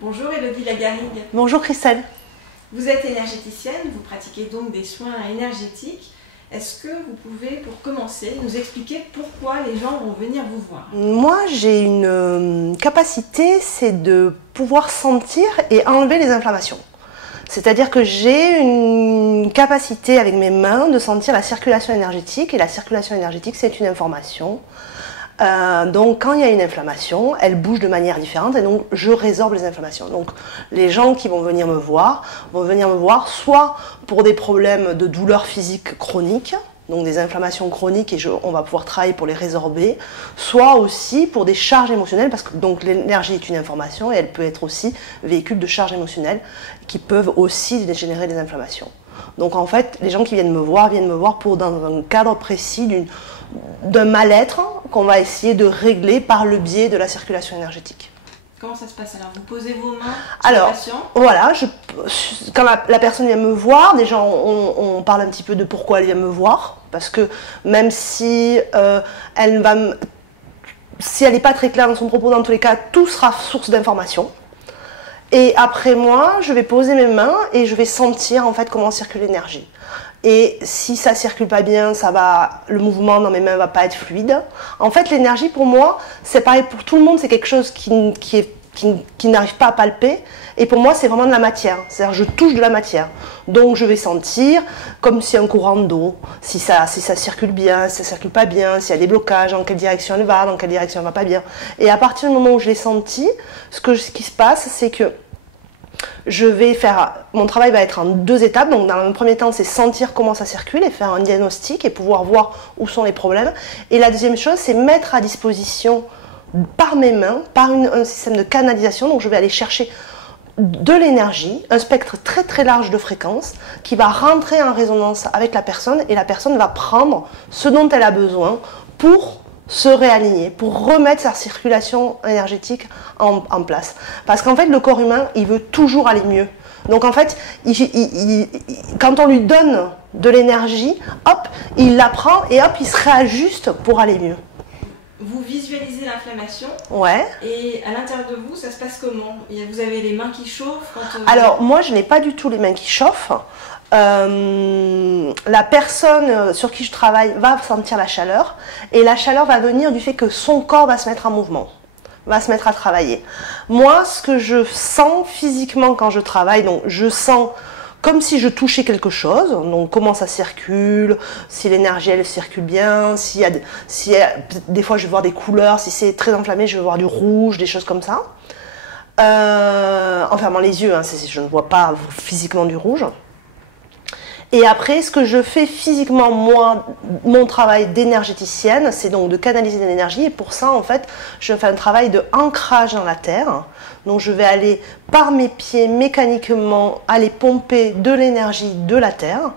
Bonjour Élodie Lagarrigue. Bonjour Christelle. Vous êtes énergéticienne, vous pratiquez donc des soins énergétiques. Est-ce que vous pouvez, pour commencer, nous expliquer pourquoi les gens vont venir vous voir? Moi, j'ai une capacité, c'est de pouvoir sentir et enlever les inflammations. C'est-à-dire que j'ai une capacité avec mes mains de sentir la circulation énergétique, et la circulation énergétique, c'est une information. Donc quand il y a une inflammation, elle bouge de manière différente et donc je résorbe les inflammations. Donc les gens qui vont venir me voir soit pour des problèmes de douleurs physiques chroniques, donc des inflammations chroniques et on va pouvoir travailler pour les résorber, soit aussi pour des charges émotionnelles, parce que donc l'énergie est une information et elle peut être aussi véhicule de charges émotionnelles qui peuvent aussi générer des inflammations. Donc en fait, les gens qui viennent me voir pour dans un cadre précis d'un mal-être qu'on va essayer de régler par le biais de la circulation énergétique. Comment ça se passe alors? Vous posez vos mains sur le patient? Voilà, quand la personne vient me voir, déjà on parle un petit peu de pourquoi elle vient me voir, parce que même si si elle n'est pas très claire dans son propos, dans tous les cas, tout sera source d'information. Et après moi, je vais poser mes mains et je vais sentir en fait comment circule l'énergie. Et si ça circule pas bien, le mouvement dans mes mains va pas être fluide. En fait, l'énergie pour moi, c'est pareil pour tout le monde, c'est quelque chose qui n'arrive pas à palper. Et pour moi, c'est vraiment de la matière. C'est-à-dire, je touche de la matière. Donc, je vais sentir comme si un courant d'eau, si ça circule bien, si ça circule pas bien, s'il y a des blocages, dans quelle direction elle va, dans quelle direction elle va pas bien. Et à partir du moment où je l'ai senti, ce qui se passe, c'est que mon travail va être en 2 étapes. Donc dans un premier temps, c'est sentir comment ça circule et faire un diagnostic et pouvoir voir où sont les problèmes. Et la deuxième chose, c'est mettre à disposition par mes mains, par un système de canalisation. Donc je vais aller chercher de l'énergie, un spectre très très large de fréquences qui va rentrer en résonance avec la personne et la personne va prendre ce dont elle a besoin pour se réaligner, pour remettre sa circulation énergétique en place. Parce qu'en fait, le corps humain, il veut toujours aller mieux. Donc en fait, quand on lui donne de l'énergie, hop, il la prend et hop, il se réajuste pour aller mieux. Vous visualisez l'inflammation. Ouais. Et à l'intérieur de vous, ça se passe comment? Vous avez les mains qui chauffent Alors moi, je n'ai pas du tout les mains qui chauffent. La personne sur qui je travaille va sentir la chaleur et la chaleur va venir du fait que son corps va se mettre en mouvement, va se mettre à travailler. Moi, ce que je sens physiquement quand je travaille, donc je sens comme si je touchais quelque chose, donc comment ça circule, si l'énergie elle circule bien, des fois je vais voir des couleurs, si c'est très enflammé je vais voir du rouge, des choses comme ça. En fermant les yeux, hein, je ne vois pas physiquement du rouge. Et après, ce que je fais physiquement, moi, mon travail d'énergéticienne, c'est donc de canaliser de l'énergie. Et pour ça, en fait, je fais un travail de ancrage dans la terre. Donc, je vais aller, par mes pieds, mécaniquement, aller pomper de l'énergie de la terre.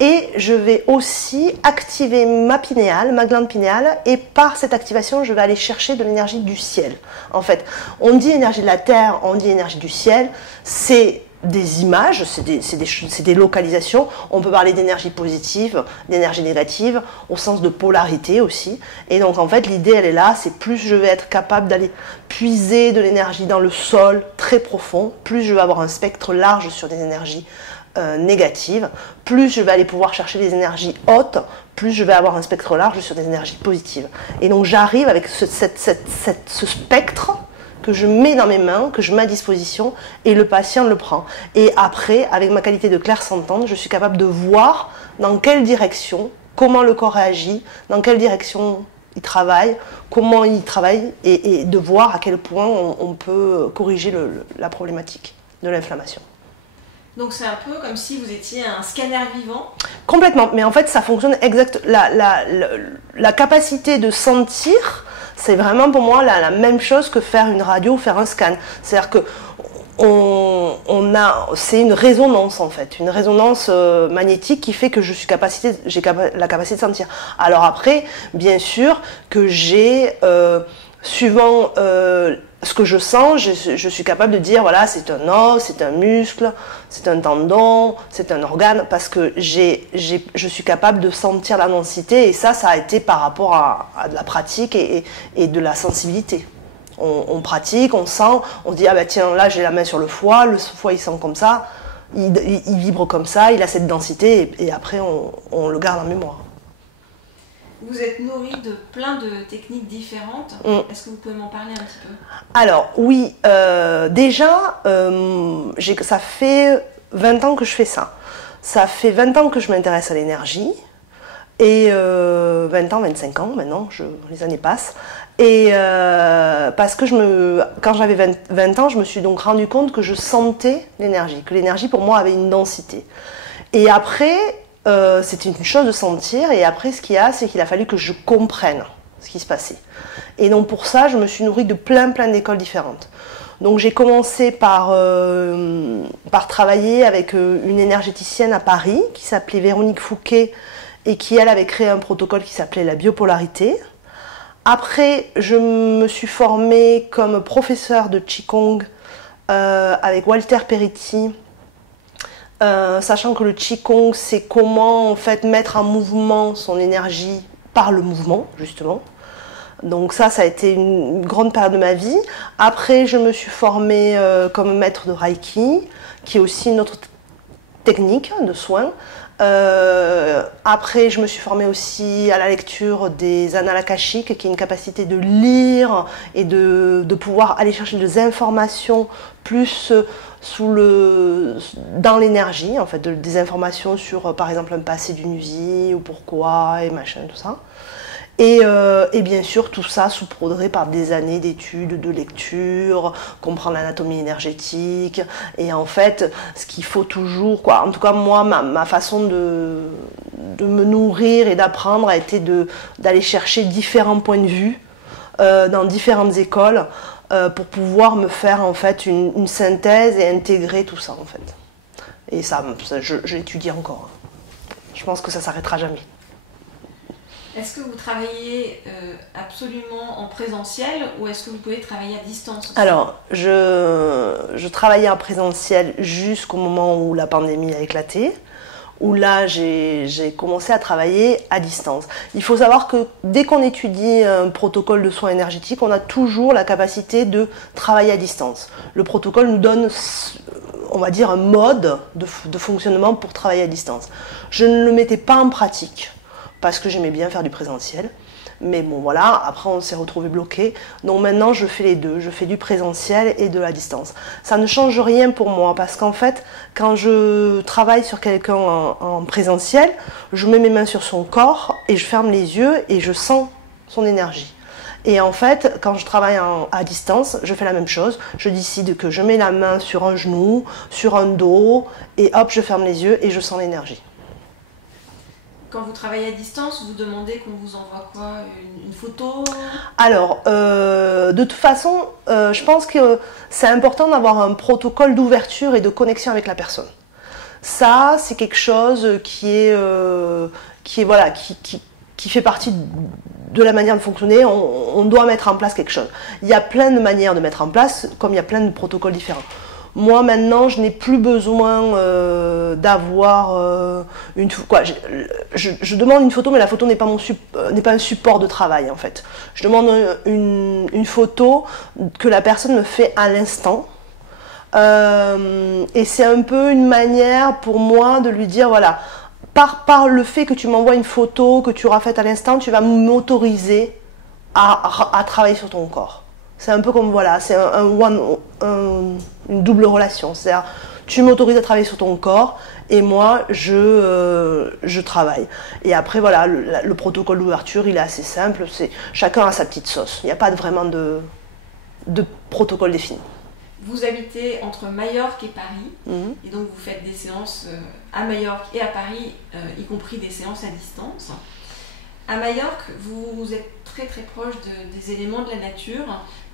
Et je vais aussi activer ma pinéale, ma glande pinéale. Et par cette activation, je vais aller chercher de l'énergie du ciel. En fait, on dit énergie de la terre, on dit énergie du ciel. C'est des images, c'est des localisations. On peut parler d'énergie positive, d'énergie négative, au sens de polarité aussi. Et donc en fait l'idée elle est là, c'est plus je vais être capable d'aller puiser de l'énergie dans le sol très profond, plus je vais avoir un spectre large sur des énergies négatives, plus je vais aller pouvoir chercher des énergies hautes, plus je vais avoir un spectre large sur des énergies positives. Et donc j'arrive avec ce spectre que je mets dans mes mains, que je mets à disposition, et le patient le prend. Et après, avec ma qualité de clair-sentante, je suis capable de voir dans quelle direction, comment le corps réagit, dans quelle direction il travaille, comment il travaille, et de voir à quel point on peut corriger la problématique de l'inflammation. Donc c'est un peu comme si vous étiez un scanner vivant? Complètement, mais en fait ça fonctionne exactement. La capacité de sentir, c'est vraiment pour moi la même chose que faire une radio ou faire un scan. C'est-à-dire que c'est une résonance en fait, une résonance magnétique qui fait que j'ai la capacité de sentir. Alors après, bien sûr que j'ai, suivant ce que je sens, je suis capable de dire voilà, c'est un os, c'est un muscle, c'est un tendon, c'est un organe, parce que je suis capable de sentir la densité, et ça a été par rapport à de la pratique et de la sensibilité. On pratique, on sent, on se dit, ah bah tiens, là j'ai la main sur le foie il sent comme ça, il vibre comme ça, il a cette densité, et après on le garde en mémoire. Vous êtes nourri de plein de techniques différentes. Est-ce que vous pouvez m'en parler un petit peu? Alors oui, déjà, ça fait 20 ans que je fais ça. Ça fait 20 ans que je m'intéresse à l'énergie. Et 20 ans, 25 ans maintenant, les années passent. Et parce que quand j'avais 20 ans, je me suis donc rendu compte que je sentais l'énergie, que l'énergie pour moi avait une densité. Et après, c'était une chose de sentir, et après ce qu'il y a, c'est qu'il a fallu que je comprenne ce qui se passait. Et donc pour ça, je me suis nourrie de plein d'écoles différentes. Donc j'ai commencé par travailler avec une énergéticienne à Paris qui s'appelait Véronique Fouquet, et qui, elle, avait créé un protocole qui s'appelait la biopolarité. Après, je me suis formée comme professeure de Qigong avec Walter Peretti, sachant que le Qigong, c'est comment en fait mettre en mouvement son énergie par le mouvement, justement. Donc ça a été une grande période de ma vie. Après, je me suis formée comme maître de Reiki, qui est aussi une autre technique de soins. Après, je me suis formée aussi à la lecture des annales akashiques, qui est une capacité de lire et de pouvoir aller chercher des informations plus dans l'énergie, en fait, des informations sur, par exemple, un passé d'une vie, ou pourquoi, et machin, tout ça. Et bien sûr, tout ça saupoudré par des années d'études, de lecture, comprendre l'anatomie énergétique. Et en fait, ce qu'il faut toujours, en tout cas moi, ma façon de me nourrir et d'apprendre a été d'aller chercher différents points de vue dans différentes écoles pour pouvoir me faire en fait une synthèse et intégrer tout ça en fait. Et ça j'étudie encore. Je pense que ça s'arrêtera jamais. Est-ce que vous travaillez absolument en présentiel, ou est-ce que vous pouvez travailler à distance aussi? Alors, je travaillais en présentiel jusqu'au moment où la pandémie a éclaté, où là j'ai commencé à travailler à distance. Il faut savoir que dès qu'on étudie un protocole de soins énergétiques, on a toujours la capacité de travailler à distance. Le protocole nous donne, on va dire, un mode de fonctionnement pour travailler à distance. Je ne le mettais pas en pratique, parce que j'aimais bien faire du présentiel. Mais bon voilà, après on s'est retrouvé bloqué. Donc maintenant je fais les deux, je fais du présentiel et de la distance. Ça ne change rien pour moi, parce qu'en fait, quand je travaille sur quelqu'un en présentiel, je mets mes mains sur son corps et je ferme les yeux et je sens son énergie. Et en fait, quand je travaille à distance, je fais la même chose. Je décide que je mets la main sur un genou, sur un dos, et hop, je ferme les yeux et je sens l'énergie. Quand vous travaillez à distance, vous demandez qu'on vous envoie quoi? Une photo? Alors, de toute façon, je pense que c'est important d'avoir un protocole d'ouverture et de connexion avec la personne. Ça, c'est quelque chose qui fait partie de la manière de fonctionner. On doit mettre en place quelque chose. Il y a plein de manières de mettre en place, comme il y a plein de protocoles différents. Moi, maintenant, je n'ai plus besoin d'avoir une photo. Je demande une photo, mais la photo n'est pas un support de travail, en fait. Je demande une photo que la personne me fait à l'instant. Et c'est un peu une manière pour moi de lui dire, voilà, par le fait que tu m'envoies une photo que tu auras faite à l'instant, tu vas m'autoriser à travailler sur ton corps. C'est un peu comme, voilà, c'est une double relation. C'est-à-dire, tu m'autorises à travailler sur ton corps et moi, je travaille. Et après, voilà, le protocole d'ouverture, il est assez simple. Chacun a sa petite sauce. Il n'y a pas vraiment de protocole défini. Vous habitez entre Majorque et Paris, et donc vous faites des séances à Majorque et à Paris, y compris des séances à distance. À Majorque, vous êtes très proche des éléments de la nature,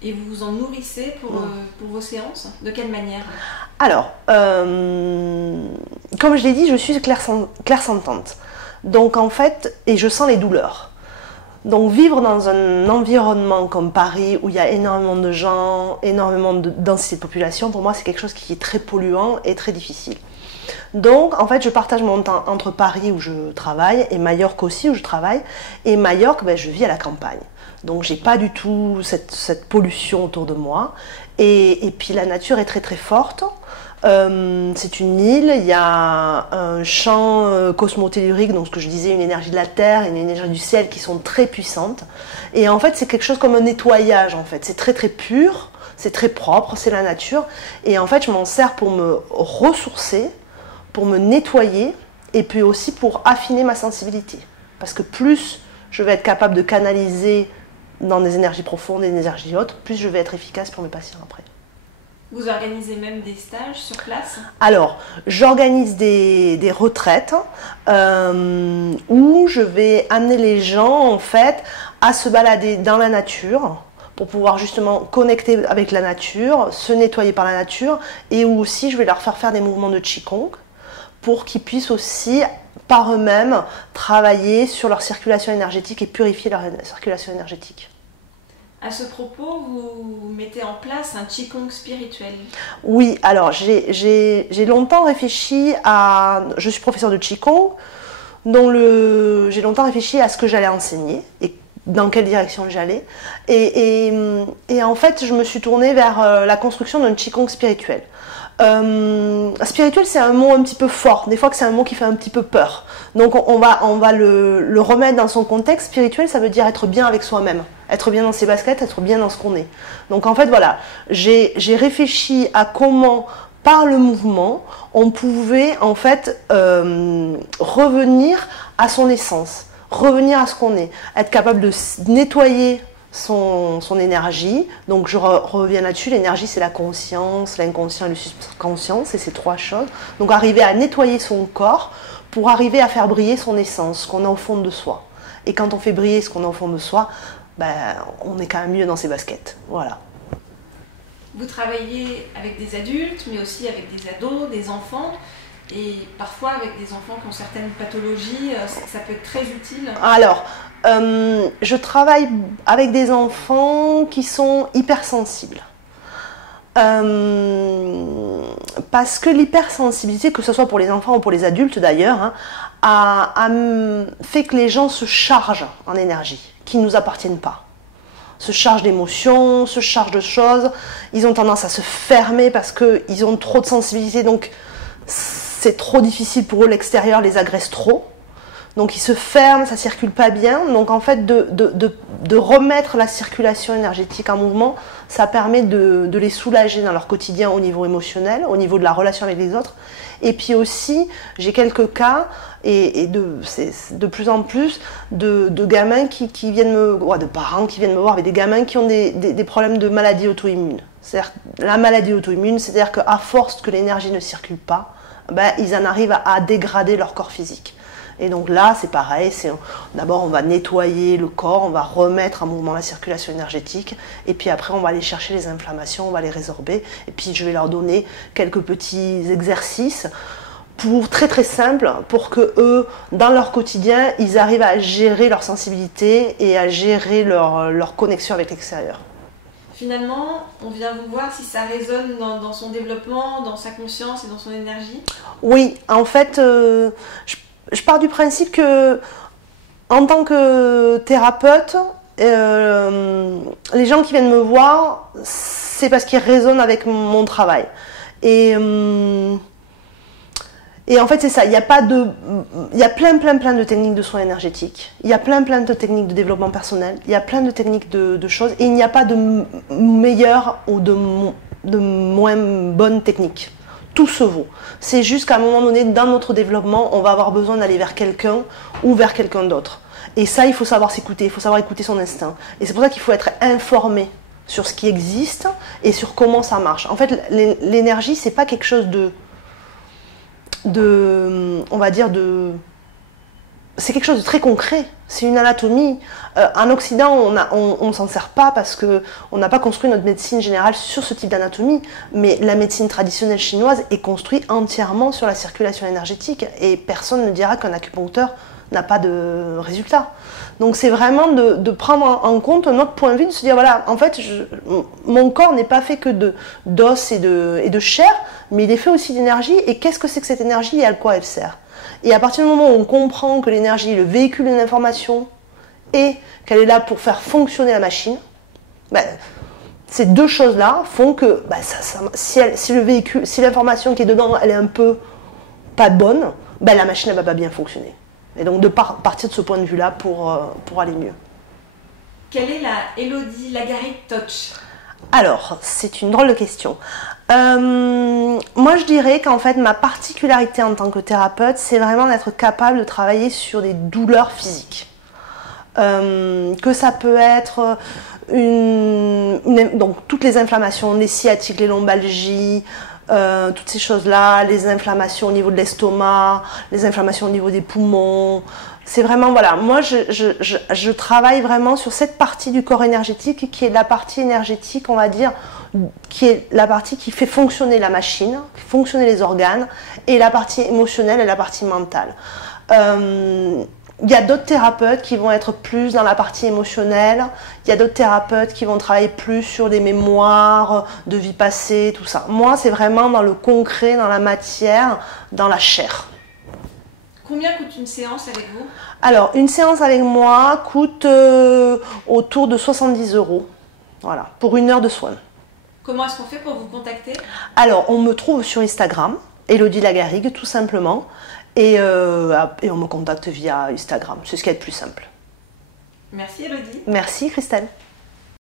et vous vous en nourrissez pour vos séances. De quelle manière? Alors, comme je l'ai dit, je suis clairsentante. Donc en fait, et je sens les douleurs. Donc vivre dans un environnement comme Paris, où il y a énormément de gens, énormément de densité de population, pour moi c'est quelque chose qui est très polluant et très difficile. Donc en fait je partage mon temps entre Paris où je travaille et Majorque aussi où je travaille. Et Majorque, je vis à la campagne. Donc j'ai pas du tout cette pollution autour de moi. Et puis la nature est très très forte. C'est une île, il y a un champ cosmotellurique, donc ce que je disais, une énergie de la terre et une énergie du ciel qui sont très puissantes. Et en fait c'est quelque chose comme un nettoyage en fait. C'est très très pur, c'est très propre, c'est la nature. Et en fait je m'en sers pour me ressourcer, pour me nettoyer et puis aussi pour affiner ma sensibilité. Parce que plus je vais être capable de canaliser dans des énergies profondes et des énergies hautes, plus je vais être efficace pour mes patients après. Vous organisez même des stages sur place? Alors, j'organise des retraites où je vais amener les gens en fait à se balader dans la nature pour pouvoir justement connecter avec la nature, se nettoyer par la nature, et où aussi je vais leur faire des mouvements de Qigong pour qu'ils puissent aussi par eux-mêmes travailler sur leur circulation énergétique et purifier leur circulation énergétique. À ce propos, vous mettez en place un Qigong spirituel. Oui, alors j'ai longtemps réfléchi à... Je suis professeure de Qigong, donc j'ai longtemps réfléchi à ce que j'allais enseigner et dans quelle direction j'allais. Et en fait, je me suis tournée vers la construction d'un Qigong spirituel. Spirituel, c'est un mot un petit peu fort. Des fois que c'est un mot qui fait un petit peu peur. Donc on va le remettre dans son contexte. Spirituel, ça veut dire être bien avec soi-même. Être bien dans ses baskets, être bien dans ce qu'on est. Donc en fait, voilà, j'ai réfléchi à comment, par le mouvement, on pouvait en fait revenir à son essence, revenir à ce qu'on est, être capable de nettoyer son énergie. Donc je reviens là-dessus, l'énergie c'est la conscience, l'inconscient et le subconscient, c'est ces trois choses. Donc arriver à nettoyer son corps pour arriver à faire briller son essence, ce qu'on a au fond de soi. Et quand on fait briller ce qu'on a au fond de soi, ben, on est quand même mieux dans ses baskets. Voilà. Vous travaillez avec des adultes, mais aussi avec des ados, des enfants, et parfois avec des enfants qui ont certaines pathologies, ça peut être très utile. Alors, je travaille avec des enfants qui sont hypersensibles. Parce que l'hypersensibilité, que ce soit pour les enfants ou pour les adultes d'ailleurs, fait que les gens se chargent en énergie qui ne nous appartiennent pas. Se chargent d'émotions, se chargent de choses. Ils ont tendance à se fermer parce qu'ils ont trop de sensibilité, donc c'est trop difficile pour eux, l'extérieur les agresse trop. Donc ils se ferment, ça ne circule pas bien. Donc en fait, de remettre la circulation énergétique en mouvement, ça permet de les soulager dans leur quotidien au niveau émotionnel, au niveau de la relation avec les autres. Et puis aussi, j'ai quelques cas, c'est de plus en plus, de gamins qui viennent de parents qui viennent me voir avec des gamins qui ont des problèmes de maladies auto-immunes. C'est-à-dire la maladie auto-immune, c'est-à-dire qu'à force que l'énergie ne circule pas, ben, ils en arrivent à dégrader leur corps physique. Et donc là, c'est pareil, d'abord on va nettoyer le corps, on va remettre en mouvement la circulation énergétique, et puis après on va aller chercher les inflammations, on va les résorber, et puis je vais leur donner quelques petits exercices très très simples pour que eux, dans leur quotidien, ils arrivent à gérer leur sensibilité et à gérer leur connexion avec l'extérieur. Finalement, on vient vous voir si ça résonne dans son développement, dans sa conscience et dans son énergie. Oui, en fait, je pars du principe que, en tant que thérapeute, les gens qui viennent me voir, c'est parce qu'ils résonnent avec mon travail. Et en fait, c'est ça. Il y a plein de techniques de soins énergétiques. Il y a plein de techniques de développement personnel. Il y a plein de techniques de choses. Et il n'y a pas de meilleure ou de moins bonne technique. Tout se vaut. C'est juste qu'à un moment donné, dans notre développement, on va avoir besoin d'aller vers quelqu'un ou vers quelqu'un d'autre. Et ça, il faut savoir s'écouter, il faut savoir écouter son instinct. Et c'est pour ça qu'il faut être informé sur ce qui existe et sur comment ça marche. En fait, l'énergie, c'est pas quelque chose on va dire c'est quelque chose de très concret. C'est une anatomie. En Occident, on ne s'en sert pas parce qu'on n'a pas construit notre médecine générale sur ce type d'anatomie. Mais la médecine traditionnelle chinoise est construite entièrement sur la circulation énergétique. Et personne ne dira qu'un acupuncteur n'a pas de résultat. Donc c'est vraiment de prendre en compte notre point de vue, de se dire voilà, en fait, mon corps n'est pas fait que d'os et de chair, mais il est fait aussi d'énergie. Et qu'est-ce que c'est que cette énergie et à quoi elle sert? Et à partir du moment où on comprend que l'énergie est le véhicule d'une information et qu'elle est là pour faire fonctionner la machine, ben, ces deux choses-là font que ben, si le véhicule, si l'information qui est dedans, elle est un peu pas bonne, ben, la machine ne va pas bien fonctionner. Et donc de partir de ce point de vue-là pour aller mieux. Quelle est la Elodie Lagarigue Touch? Alors, c'est une drôle de question. Moi, je dirais qu'en fait, ma particularité en tant que thérapeute, c'est vraiment d'être capable de travailler sur des douleurs physiques. Que ça peut être donc toutes les inflammations, les sciatiques, les lombalgies, toutes ces choses-là, les inflammations au niveau de l'estomac, les inflammations au niveau des poumons. C'est vraiment, voilà, moi je travaille vraiment sur cette partie du corps énergétique qui est la partie énergétique, on va dire, qui est la partie qui fait fonctionner la machine, qui fait fonctionner les organes, et la partie émotionnelle et la partie mentale. Il y a d'autres thérapeutes qui vont être plus dans la partie émotionnelle, il y a d'autres thérapeutes qui vont travailler plus sur des mémoires de vie passée, tout ça. Moi, c'est vraiment dans le concret, dans la matière, dans la chair. Combien coûte une séance avec vous? Alors, une séance avec moi coûte autour de 70 €, voilà, pour 1 heure de soins. Comment est-ce qu'on fait pour vous contacter? Alors, on me trouve sur Instagram, Elodie Lagarigue, tout simplement. Et on me contacte via Instagram, c'est ce qui est le plus simple. Merci Elodie. Merci Christelle.